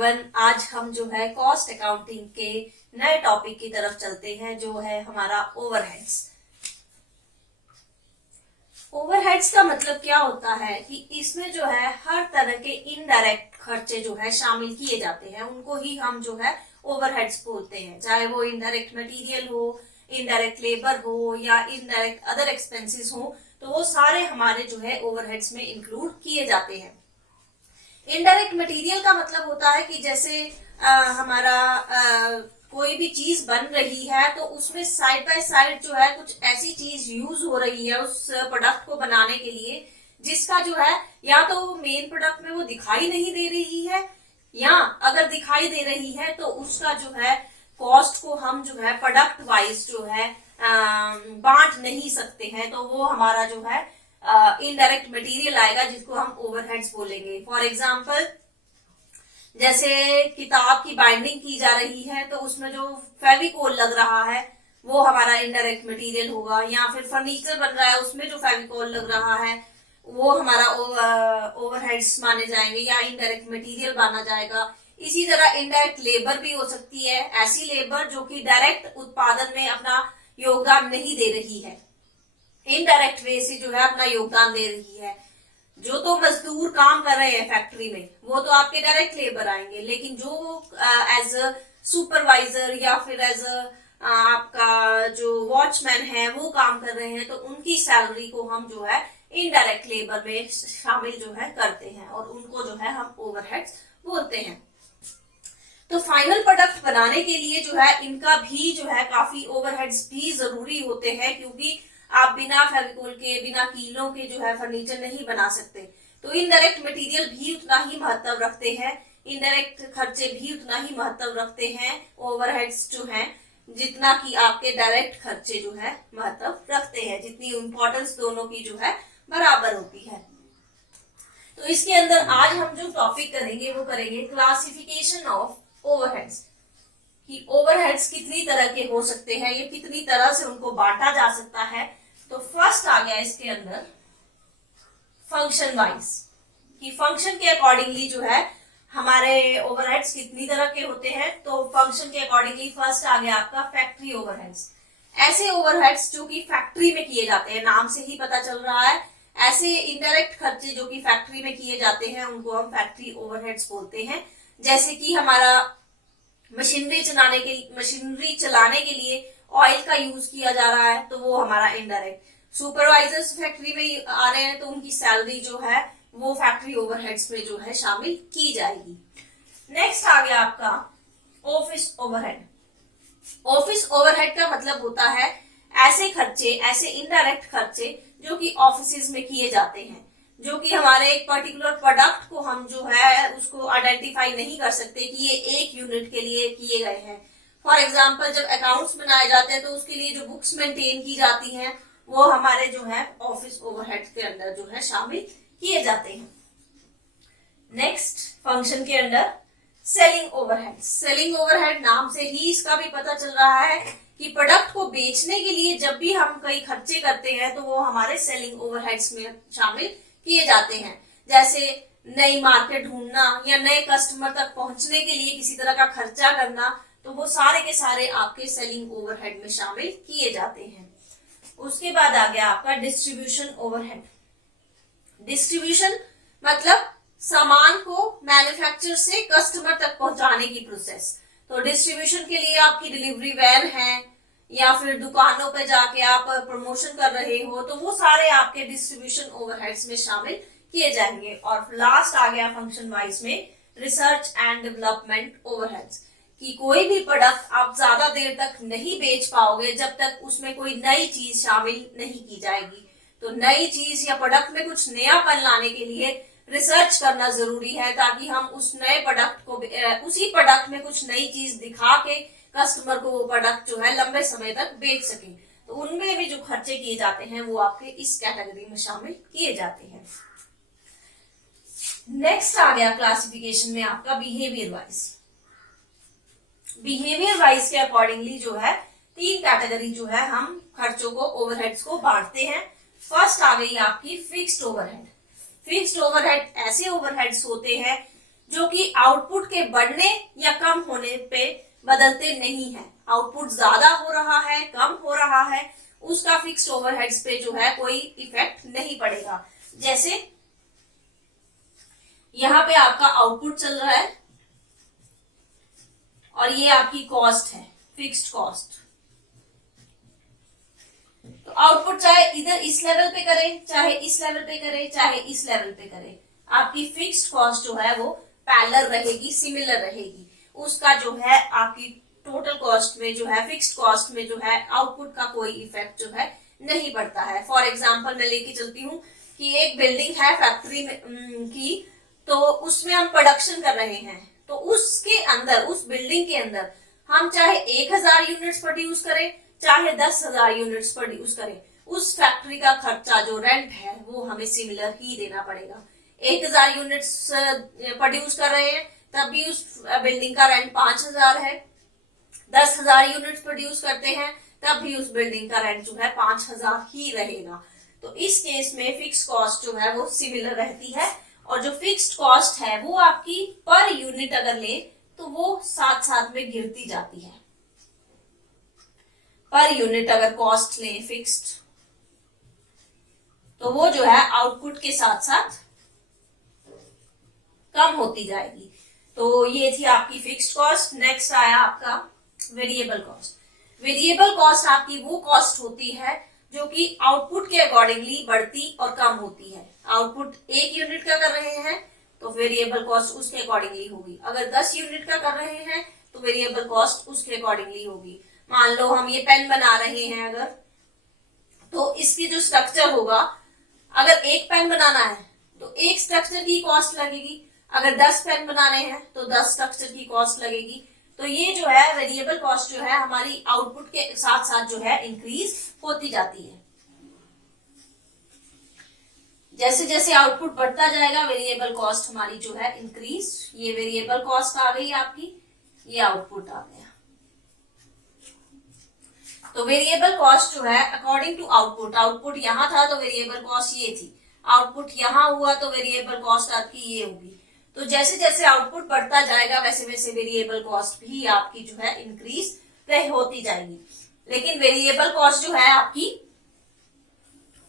Everyone, आज हम जो है कॉस्ट अकाउंटिंग के नए टॉपिक की तरफ चलते हैं जो है हमारा ओवरहेड्स। ओवरहेड्स का मतलब क्या होता है कि इसमें जो है हर तरह के इनडायरेक्ट खर्चे जो है शामिल किए जाते हैं, उनको ही हम जो है ओवरहेड्स बोलते हैं। चाहे वो इनडायरेक्ट मटेरियल हो, इनडायरेक्ट लेबर हो या इनडायरेक्ट अदर एक्सपेंसेस हो, तो वो सारे हमारे जो है ओवरहेड्स में इंक्लूड किए जाते हैं। इनडायरेक्ट मटेरियल का मतलब होता है कि जैसे हमारा कोई भी चीज बन रही है तो उसमें साइड बाय साइड जो है कुछ ऐसी चीज यूज हो रही है उस प्रोडक्ट को बनाने के लिए, जिसका जो है या तो मेन प्रोडक्ट में वो दिखाई नहीं दे रही है, या अगर दिखाई दे रही है तो उसका जो है कॉस्ट को हम जो है प्रोडक्ट वाइज जो है बांट नहीं सकते हैं, तो वो हमारा जो है इनडायरेक्ट मटेरियल आएगा, जिसको हम ओवरहेड्स बोलेंगे। फॉर एग्जाम्पल, जैसे किताब की बाइंडिंग की जा रही है तो उसमें जो फेविकोल लग रहा है वो हमारा इनडायरेक्ट मटेरियल होगा, या फिर फर्नीचर बन रहा है उसमें जो फेविकोल लग रहा है वो हमारा ओवरहेड्स माने जाएंगे या इनडायरेक्ट मटेरियल माना जाएगा। इसी तरह इनडायरेक्ट लेबर भी हो सकती है, ऐसी लेबर जो कि डायरेक्ट उत्पादन में अपना योगदान नहीं दे रही है, इनडायरेक्ट वे से जो है अपना योगदान दे रही है। जो तो मजदूर काम कर रहे हैं फैक्ट्री में वो तो आपके डायरेक्ट लेबर आएंगे, लेकिन जो एज अ सुपरवाइजर या फिर एज आपका जो वॉचमैन है वो काम कर रहे हैं, तो उनकी सैलरी को हम जो है इनडायरेक्ट लेबर में शामिल जो है करते हैं और उनको जो है हम ओवरहेड्स बोलते हैं। तो फाइनल प्रोडक्ट बनाने के लिए जो है इनका भी जो है काफी ओवरहेड्स भी जरूरी होते हैं, क्योंकि आप बिना फेविकोल के, बिना कीलों के जो है फर्नीचर नहीं बना सकते। तो इनडायरेक्ट मटेरियल भी उतना ही महत्व रखते हैं, इनडायरेक्ट खर्चे भी उतना ही महत्व रखते हैं ओवरहेड्स जो हैं, जितना कि आपके डायरेक्ट खर्चे जो है महत्व रखते हैं, जितनी इंपॉर्टेंस दोनों की जो है बराबर होती है। तो इसके अंदर आज हम जो टॉपिक करेंगे वो करेंगे क्लासिफिकेशन ऑफ ओवरहेड्स, कि ओवरहेड्स कितनी तरह के हो सकते हैं, ये कितनी तरह से उनको बांटा जा सकता है। तो फर्स्ट आ गया इसके अंदर फंक्शन वाइज, कि फंक्शन के अकॉर्डिंगली जो है हमारे ओवरहेड्स कितनी तरह के होते हैं। तो फंक्शन के अकॉर्डिंगली फर्स्ट आ गया आपका फैक्ट्री ओवरहेड्स। ऐसे ओवरहेड्स जो कि फैक्ट्री में किए जाते हैं, नाम से ही पता चल रहा है, ऐसे इनडायरेक्ट खर्चे जो कि फैक्ट्री में किए जाते हैं उनको हम फैक्ट्री ओवरहेड्स बोलते हैं। जैसे कि हमारा मशीनरी चलाने के लिए ऑयल का यूज किया जा रहा है तो वो हमारा इनडायरेक्ट। सुपरवाइजर्स फैक्ट्री में आ रहे हैं तो उनकी सैलरी जो है वो फैक्ट्री ओवरहेड्स में जो है शामिल की जाएगी। नेक्स्ट आ गया आपका ऑफिस ओवरहेड। ऑफिस ओवरहेड का मतलब होता है ऐसे खर्चे, ऐसे इनडायरेक्ट खर्चे जो कि ऑफिस में किए जाते हैं, जो कि हमारे एक पर्टिकुलर प्रोडक्ट को हम जो है उसको आइडेंटिफाई नहीं कर सकते कि ये एक यूनिट के लिए किए गए हैं। फॉर एग्जांपल, जब अकाउंट्स बनाए जाते हैं तो उसके लिए जो बुक्स मेंटेन की जाती हैं वो हमारे जो है ऑफिस ओवरहेड के अंदर जो है शामिल किए जाते हैं। नेक्स्ट फंक्शन के अंदर सेलिंग ओवरहेड। सेलिंग ओवरहेड नाम से ही इसका भी पता चल रहा है कि प्रोडक्ट को बेचने के लिए जब भी हम कई खर्चे करते हैं तो वो हमारे सेलिंग ओवरहेड्स में शामिल किए जाते हैं। जैसे नई मार्केट ढूंढना या नए कस्टमर तक पहुंचने के लिए किसी तरह का खर्चा करना, तो वो सारे के सारे आपके सेलिंग ओवरहेड में शामिल किए जाते हैं। उसके बाद आ गया आपका डिस्ट्रीब्यूशन ओवरहेड। डिस्ट्रीब्यूशन मतलब सामान को मैन्युफैक्चर से कस्टमर तक पहुंचाने की प्रोसेस। तो डिस्ट्रीब्यूशन के लिए आपकी डिलीवरी वैन है या फिर दुकानों पे जाके आप प्रमोशन कर रहे हो, तो वो सारे आपके डिस्ट्रीब्यूशन ओवरहेड्स में शामिल किए जाएंगे। और लास्ट आ गया फंक्शन वाइज में रिसर्च एंड डेवलपमेंट ओवरहेड्स, कि कोई भी प्रोडक्ट आप ज्यादा देर तक नहीं बेच पाओगे जब तक उसमें कोई नई चीज शामिल नहीं की जाएगी। तो नई चीज या प्रोडक्ट में कुछ नयापन लाने के लिए रिसर्च करना जरूरी है, ताकि हम उस नए प्रोडक्ट को, उसी प्रोडक्ट में कुछ नई चीज दिखा के कस्टमर को वो प्रोडक्ट जो है लंबे समय तक बेच सके। तो उनमें भी जो खर्चे किए जाते हैं वो आपके इस कैटेगरी में शामिल किए जाते हैं। नेक्स्ट आ गया क्लासिफिकेशन में आपका बिहेवियर वाइज। बिहेवियर वाइज के अकॉर्डिंगली जो है तीन कैटेगरी जो है हम खर्चों को, ओवरहेड्स को बांटते हैं। फर्स्ट आ गई आपकी फिक्स्ड ओवरहेड। फिक्स्ड ओवरहेड ऐसे ओवरहेड्स होते हैं जो कि आउटपुट के बढ़ने या कम होने पे बदलते नहीं है। आउटपुट ज्यादा हो रहा है, कम हो रहा है, उसका फिक्स्ड ओवरहेड्स पे जो है कोई इफेक्ट नहीं पड़ेगा। जैसे यहाँ पे आपका आउटपुट चल रहा है और ये आपकी कॉस्ट है, फिक्स्ड कॉस्ट। तो आउटपुट चाहे इधर इस लेवल पे करें, चाहे इस लेवल पे करें, चाहे इस लेवल पे करें, आपकी फिक्स्ड कॉस्ट जो है वो पैरेलल रहेगी, सिमिलर रहेगी। उसका जो है आपकी टोटल कॉस्ट में जो है, फिक्स्ड कॉस्ट में जो है आउटपुट का कोई इफेक्ट जो है नहीं पड़ता है। फॉर एग्जांपल मैं लेके चलती हूँ कि एक बिल्डिंग है फैक्ट्री में की, तो उसमें हम प्रोडक्शन कर रहे हैं, तो उसके अंदर, उस बिल्डिंग के अंदर हम चाहे 1000 यूनिट्स प्रोड्यूस करें, चाहे 10,000 यूनिट्स प्रोड्यूस करें, उस फैक्ट्री का खर्चा जो रेंट है वो हमें सिमिलर ही देना पड़ेगा। 1000 यूनिट्स प्रोड्यूस कर रहे हैं तब भी उस बिल्डिंग का रेंट 5000 है। 10,000 यूनिट्स प्रोड्यूस करते हैं तब भी उस बिल्डिंग का रेंट जो है 5000 ही रहेगा। तो इस केस में फिक्स कॉस्ट जो है वो सिमिलर रहती है, और जो फिक्स्ड कॉस्ट है वो आपकी पर यूनिट अगर ले तो वो साथ साथ में गिरती जाती है। पर यूनिट अगर कॉस्ट ले फिक्स्ड, तो वो जो है आउटपुट के साथ साथ कम होती जाएगी। तो ये थी आपकी फिक्स्ड कॉस्ट। नेक्स्ट आया आपका वेरिएबल कॉस्ट। वेरिएबल कॉस्ट आपकी वो कॉस्ट होती है जो कि आउटपुट के अकॉर्डिंगली बढ़ती और कम होती है। आउटपुट 1 यूनिट का कर रहे हैं तो वेरिएबल कॉस्ट उसके अकॉर्डिंगली होगी। अगर 10 यूनिट का कर रहे हैं तो वेरिएबल कॉस्ट उसके अकॉर्डिंगली होगी। मान लो हम ये पेन बना रहे हैं अगर, तो इसकी जो स्ट्रक्चर होगा, अगर एक पेन बनाना है तो एक स्ट्रक्चर की कॉस्ट लगेगी, अगर 10 पेन बनाने हैं तो 10 स्ट्रक्चर की कॉस्ट लगेगी। तो ये जो है वेरिएबल कॉस्ट जो है हमारी आउटपुट के साथ साथ जो है इंक्रीज होती जाती है। जैसे जैसे आउटपुट बढ़ता जाएगा वेरिएबल कॉस्ट हमारी जो है इंक्रीज। ये वेरिएबल कॉस्ट आ गई आपकी, ये आउटपुट आ गया। तो वेरिएबल कॉस्ट जो है अकॉर्डिंग टू आउटपुट, आउटपुट यहां था तो वेरिएबल कॉस्ट ये थी, आउटपुट यहां हुआ तो वेरिएबल कॉस्ट आपकी ये होगी। तो जैसे जैसे आउटपुट बढ़ता जाएगा वैसे वैसे वेरिएबल कॉस्ट भी आपकी जो है इंक्रीज होती जाएगी। लेकिन वेरिएबल कॉस्ट जो है आपकी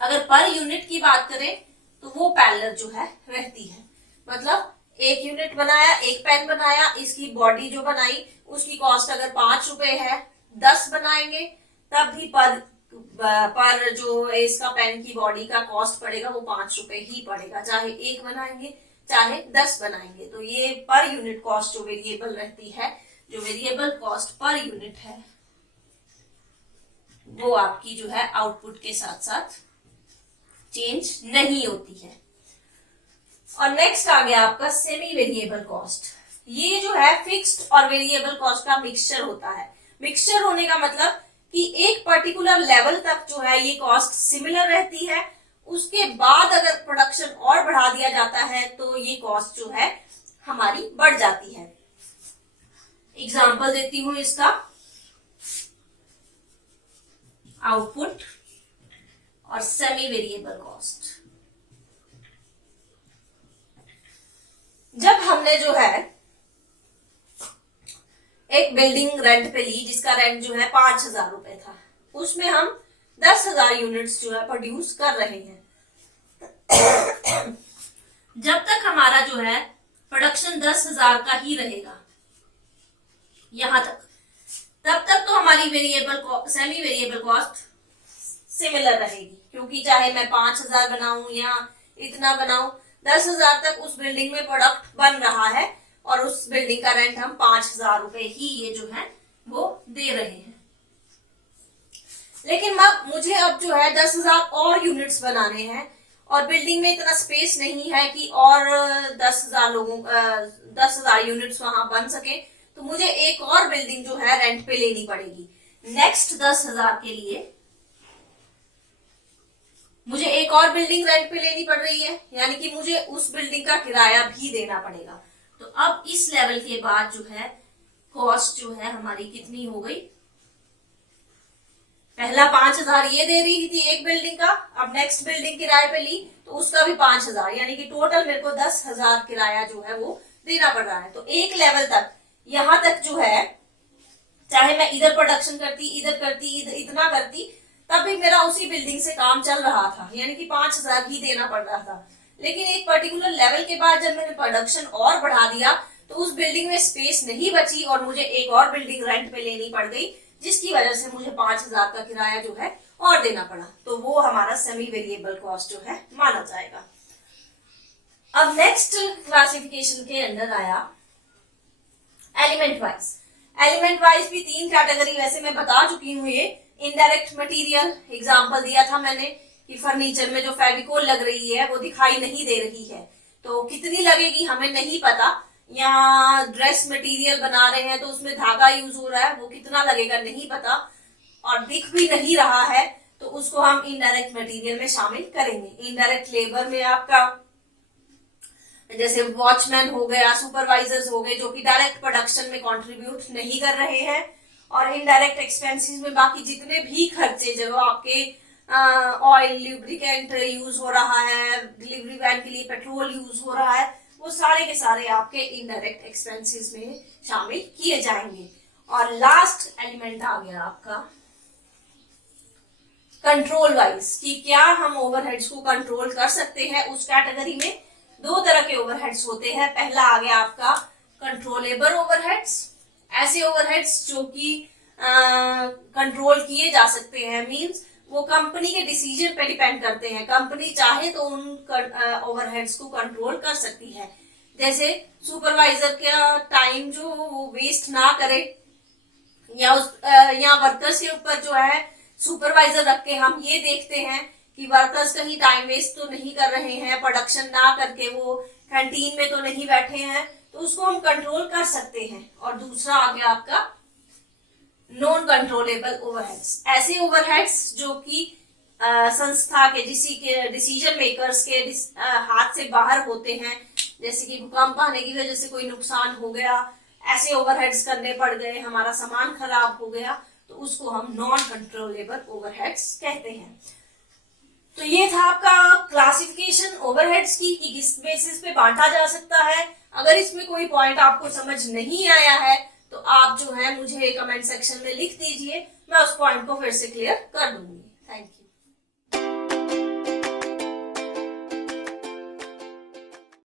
अगर पर यूनिट की बात करें तो वो पैरेलल जो है रहती है। मतलब 1 यूनिट बनाया, एक पेन बनाया, इसकी बॉडी जो बनाई उसकी कॉस्ट अगर 5 रुपए है, 10 बनाएंगे तब भी पर जो इसका पेन की बॉडी का कॉस्ट पड़ेगा वो 5 रुपए ही पड़ेगा, चाहे 1 बनाएंगे चाहे 10 बनाएंगे। तो ये पर यूनिट कॉस्ट जो वेरिएबल रहती है, जो वेरिएबल कॉस्ट पर यूनिट है वो आपकी जो है आउटपुट के साथ साथ चेंज नहीं होती है। और नेक्स्ट आ गया आपका सेमी वेरिएबल कॉस्ट। ये जो है फिक्स्ड और वेरिएबल कॉस्ट का मिक्सचर होता है। मिक्सचर होने का मतलब कि एक पर्टिकुलर लेवल तक जो है ये कॉस्ट सिमिलर रहती है, उसके बाद अगर प्रोडक्शन और बढ़ा दिया जाता है तो ये कॉस्ट जो है हमारी बढ़ जाती है। एग्जांपल देती हूं इसका, आउटपुट और सेमी वेरिएबल कॉस्ट। जब हमने जो है एक बिल्डिंग रेंट पे ली जिसका रेंट जो है 5000 रुपए था, उसमें हम 10,000 यूनिट्स जो है प्रोड्यूस कर रहे हैं। जब तक हमारा जो है प्रोडक्शन 10,000 का ही रहेगा यहां तक, तब तक तो हमारी सेमी वेरिएबल कॉस्ट सिमिलर रहेगी, क्योंकि चाहे मैं 5000 बनाऊं या इतना बनाऊं, 10,000 तक उस बिल्डिंग में प्रोडक्ट बन रहा है और उस बिल्डिंग का रेंट हम 5000 रुपए ही ये जो है वो दे रहे हैं। लेकिन मुझे अब जो है 10,000 और यूनिट्स बनाने हैं और बिल्डिंग में इतना स्पेस नहीं है कि और 10,000 यूनिट्स वहां बन सके, तो मुझे एक और बिल्डिंग जो है रेंट पे लेनी पड़ेगी। नेक्स्ट 10,000 के लिए मुझे एक और बिल्डिंग रेंट पे लेनी पड़ रही है, यानी कि मुझे उस बिल्डिंग का किराया भी देना पड़ेगा। तो अब इस लेवल के बाद जो है कॉस्ट जो है हमारी कितनी हो गई, पहला 5000 ये दे रही थी एक बिल्डिंग का, अब नेक्स्ट बिल्डिंग किराए पे ली तो उसका भी 5000, यानी कि टोटल मेरे को 10,000 किराया जो है वो देना पड़ रहा है। तो एक लेवल तक, यहां तक जो है, चाहे मैं इधर प्रोडक्शन करती, इधर करती, इतना करती, तब भी मेरा उसी बिल्डिंग से काम चल रहा था, यानी कि 5,000 ही देना पड़ रहा था। लेकिन एक पर्टिकुलर लेवल के बाद जब मैंने प्रोडक्शन और बढ़ा दिया तो उस बिल्डिंग में स्पेस नहीं बची और मुझे एक और बिल्डिंग रेंट पे लेनी पड़ गई, जिसकी वजह से मुझे 5,000 का किराया जो है और देना पड़ा। तो वो हमारा सेमी वेरिएबल कॉस्ट जो है माना जाएगा। अब नेक्स्ट क्लासिफिकेशन के अंदर आया एलिमेंट वाइज। एलिमेंट वाइज भी 3 कैटेगरी वैसे मैं बता चुकी हूँ। ये इनडायरेक्ट मटेरियल एग्जांपल दिया था मैंने कि फर्नीचर में जो फेविकोल लग रही है वो दिखाई नहीं दे रही है, तो कितनी लगेगी हमें नहीं पता। यहाँ ड्रेस मटेरियल बना रहे हैं तो उसमें धागा यूज हो रहा है, वो कितना लगेगा नहीं पता और दिख भी नहीं रहा है, तो उसको हम इनडायरेक्ट मटेरियल में शामिल करेंगे। इनडायरेक्ट लेबर में आपका जैसे वॉचमैन हो गया, सुपरवाइजर्स हो गए, जो कि डायरेक्ट प्रोडक्शन में कंट्रीब्यूट नहीं कर रहे हैं। और इनडायरेक्ट एक्सपेंसेस में बाकी जितने भी खर्चे जो आपके ऑयल, लुब्रिकेंट यूज हो रहा है, डिलीवरी वैन के लिए पेट्रोल यूज हो रहा है, वो सारे के सारे आपके इनडायरेक्ट एक्सपेंसेस में शामिल किए जाएंगे। और लास्ट एलिमेंट आ गया आपका कंट्रोल वाइज, कि क्या हम ओवरहेड्स को कंट्रोल कर सकते हैं। उस कैटेगरी में 2 तरह के ओवरहेड्स होते हैं। पहला आ गया आपका कंट्रोलेबल ओवरहेड्स, ऐसे ओवरहेड्स जो कि कंट्रोल किए जा सकते हैं, मींस वो कंपनी के डिसीजन पे डिपेंड करते हैं। कंपनी चाहे तो उन ओवरहेड्स को कंट्रोल कर सकती है। जैसे सुपरवाइजर का टाइम जो वो वेस्ट ना करे, या वर्कर्स के ऊपर जो है सुपरवाइजर रख के हम ये देखते हैं कि वर्कर्स कहीं टाइम वेस्ट तो नहीं कर रहे हैं, प्रोडक्शन ना करके वो कैंटीन में तो नहीं बैठे हैं, तो उसको हम कंट्रोल कर सकते हैं। और दूसरा आ गया आपका नॉन कंट्रोलेबल ओवरहेड्स, ऐसे ओवरहेड्स जो कि संस्था के डिसीजन मेकर्स के हाथ से बाहर होते हैं, जैसे कि भूकंप आने की वजह से कोई नुकसान हो गया, ऐसे ओवरहेड्स करने पड़ गए, हमारा सामान खराब हो गया, तो उसको हम नॉन कंट्रोलेबल ओवरहेड्स कहते हैं। तो ये था आपका क्लासिफिकेशन ओवरहेड्स की, कि किस बेसिस पे बांटा जा सकता है। अगर इसमें कोई पॉइंट आपको समझ नहीं आया है तो आप जो है मुझे कमेंट सेक्शन में लिख दीजिए, मैं उस पॉइंट को फिर से क्लियर कर दूंगी। Thank you.